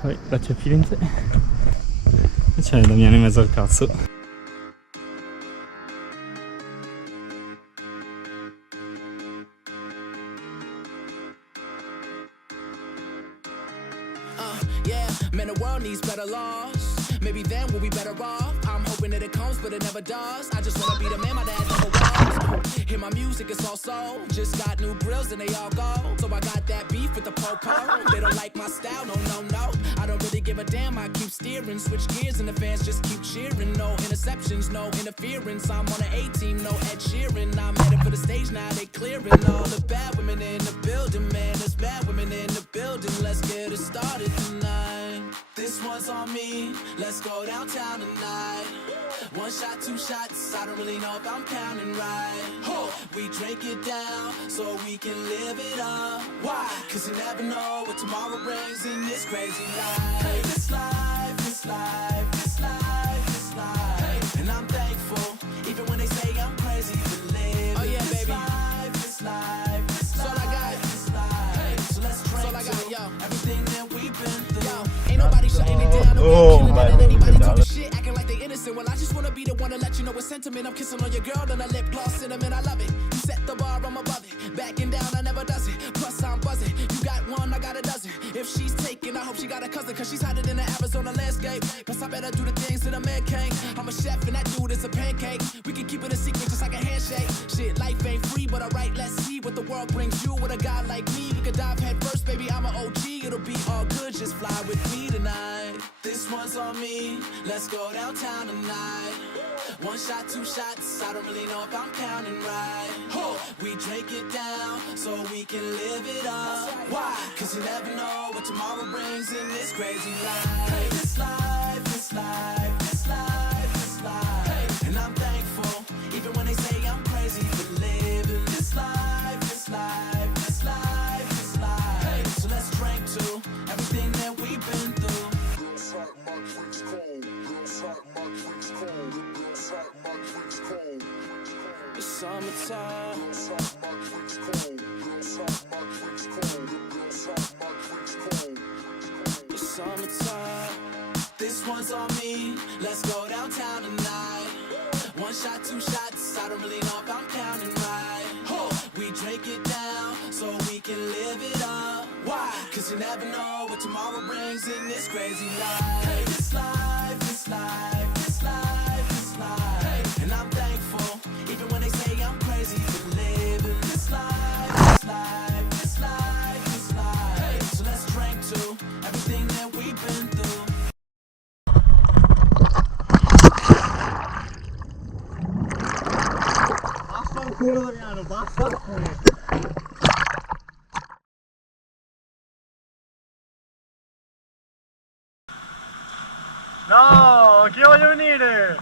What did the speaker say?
Poi là c'è Firenze e c'è Damiano in mezzo al cazzo. Man, the world needs better laws. Maybe then we'll be better off. I'm hoping that it comes, but it never does. I just wanna be the man my dad never was. Hear my music, it's all soul. Just got new grills and they all go. So I got that beef with the po-po. They don't like my style, no, no, no. I don't really give a damn, I keep steering. Switch gears and the fans just keep cheering. No interceptions, no interference. I'm on an A-team, no Ed Sheeran. I'm headed for the stage now, they clearing. All the bad women in the building, man. There's bad women in the building. Let's get it started tonight. This one's on me, let's go downtown tonight. One shot, two shots, I don't really know if I'm counting right. We drink it down, so we can live it up. Why? Cause you never know what tomorrow brings in this crazy life. Hey, this life, this life, this life, this life. And I'm thankful, even when they say I'm crazy for living. Oh yeah, this baby. Life, this life, this life. That's all I got. This life. Hey, so let's drink all I got, yo. Everything that we've been through. Yo, ain't nobody shutting it down. Anybody talking shit, acting like they innocent. Well, I just wanna be the one to let you know it's sentiment. I'm kissing on your girl and a lip gloss cinnamon. I love it. You set the bar, I'm above it. Backing down, I never does it. Plus I'm buzzing. You got one, I got a dozen. If she's taken, I hope she got a cousin, cause she's hotter than the Arizona landscape. Plus I better do the things that a man can't. I'm a chef and that dude is a pancake. We can keep it a secret just like a handshake. Shit, life ain't free, but alright, let's see what the world brings you. With a guy like me, we could dive head first, baby. I'm an OG, it'll be all good. Just fly with me tonight. This one's on me, let's go downtown tonight. One shot, two shots, I don't really know if I'm counting right. We drink it down, so we can live it up. Why? Cause you never know what tomorrow brings in this crazy life. Hey, this life, this life, this life, this life. And I'm thankful, even when they say I'm crazy for living this life, this life, this life, this life. So let's drink to everything that we've been through. It's summertime. It's summertime. This one's on me, let's go downtown tonight. One shot, two shots, I don't really know if I'm counting right. We drink it down, so we can live it up. Why? Cause you never know what tomorrow brings in this crazy life. Hey, this life, this life, this life, this life. And I'm thankful, even when they say I'm crazy for living this life, this life, this life, this life. So let's drink to everything that we've been through. Vaffanculo Damiano, vaffanculo. No, anch'io voglio venire!